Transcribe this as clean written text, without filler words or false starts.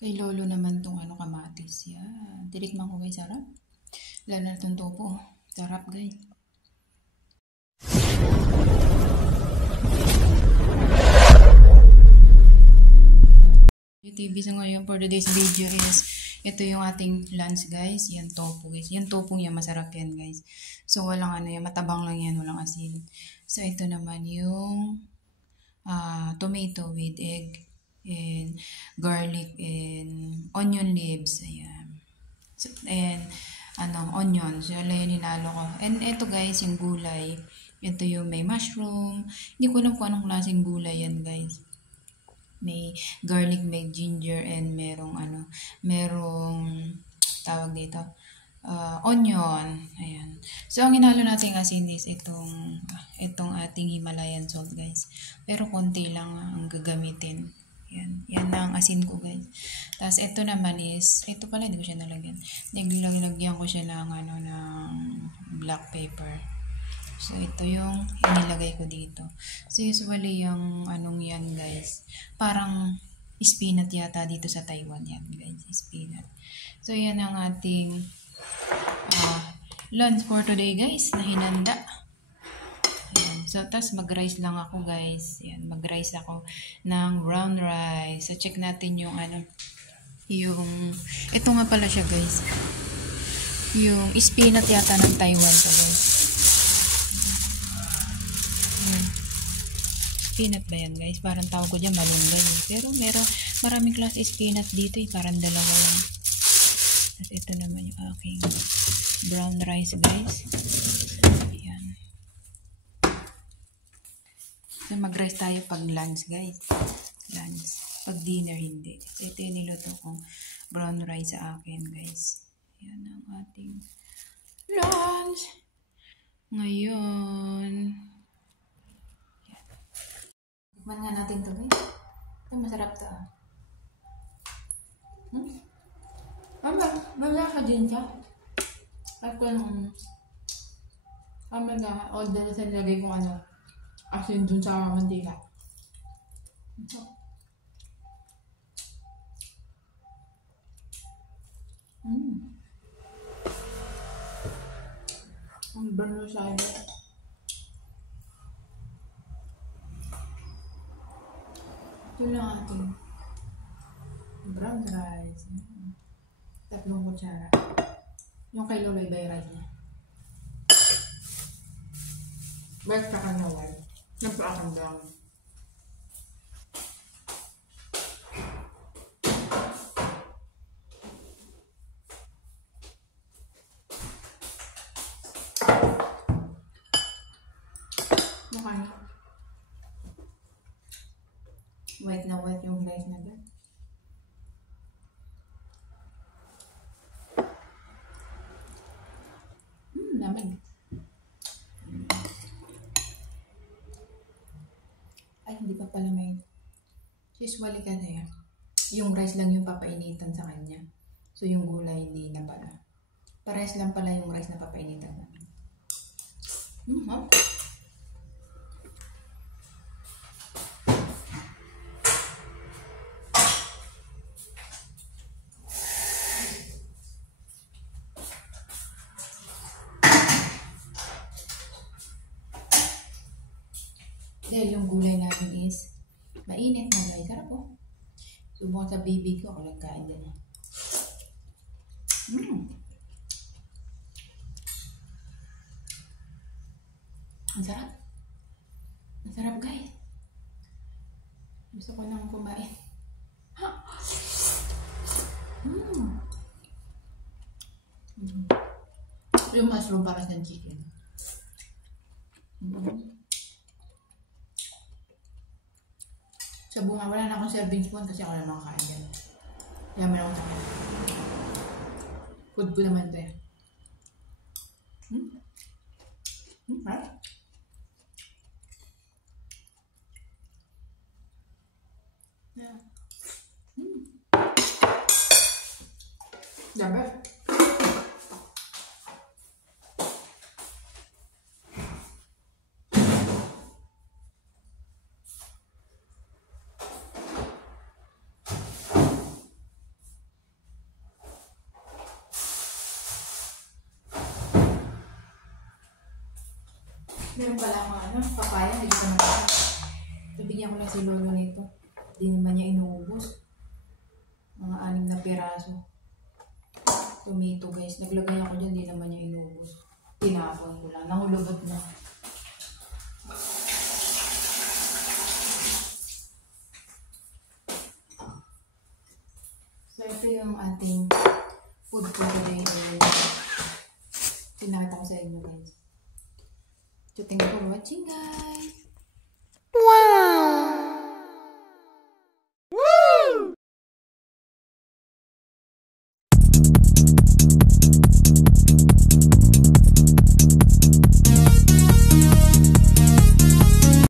Kay lolo naman tong kamatis. Yan. Tinikman ko guys, sarap. Lalo na itong topo. Sarap guys. TV sa ngayon for today's video is ito yung ating lunch guys. Yan tofu guys. Yan tofu yan, masarap yan guys. So walang yan, matabang lang yan, walang asin. So ito naman yung tomato with egg and garlic and onion leaves. Ayan. So, and onion. So yan ninalo ko. And ito guys, yung gulay. Ito yung may mushroom. Hindi ko alam kung anong klaseng gulay yan guys. May garlic, may ginger, and merong tawag dito, onion. Ayan. So, ang inalo natin asin is itong ating Himalayan salt, guys. Pero konti lang ang gagamitin. Yan. Yan ang asin ko, guys. Tapos, ito naman is, ito pala, hindi ko siya nalagyan. Naglagyan ko siya ng black pepper. So, ito yung inilagay ko dito. So, usually yung yan guys. Parang spinach yata dito sa Taiwan. Yan guys, spinach. So, yan ang ating lunch for today guys, na hinanda. Ayan. So, tas mag-rice lang ako guys. Yan, mag-rice ako ng brown rice. So, check natin yung ito nga pala siya guys. Yung spinach yata ng Taiwan to guys. Spinach ba yan guys? Parang tawag ko dyan malunggay. Pero maraming klase spinach dito parang dalawa lang. Tapos ito naman yung aking brown rice guys. Ayan. So mag-rice tayo pag lunch guys. Lunch. Pag dinner hindi. So ito yung niluto kong brown rice sa akin guys. Ayan ang ating lunch. Ngayon. Tikman nga natin ito guys. Ito masarap to Mala ka din siya. At kung o dahil sa lagay kong asin dun sa mantika. Ang burno sa akin. Ito lang ating brown rice. 3 kutsara. Yung kay Lolo iba yung rice niya. White ka na white. Nagpaakan daw. Mukha niya. White na white yung rice na doon. Lamig. Ay, hindi pa pala may. Usually kasi yung rice lang yung papainitan sa kanya. So yung gulay hindi na pala. Parehas lang pala yung rice na papainitan namin. Dahil yung gulay natin is mainit na guys. Sarap po. Subukan sa baby ko ako nagkain din. Ang sarap. Ang sarap guys. Gusto ko nang kumain. Yung mushroom para sa chicken. Sa bunga, wala na akong serving spoon kasi ako lang makakain yan. Kaya meron ako sa kanya. Food ko naman ito eh. Right? Yeah. The best. Meron pala akong papaya, hindi ko naman. Nabigyan ko lang si Lolo nito. Hindi naman niya inuubos. Mga 6 na piraso. Tomato guys. Naglagay ako dyan, hindi naman niya inuubos. Tinapon ko lang. Nahulubot na. So ito yung ating food for today.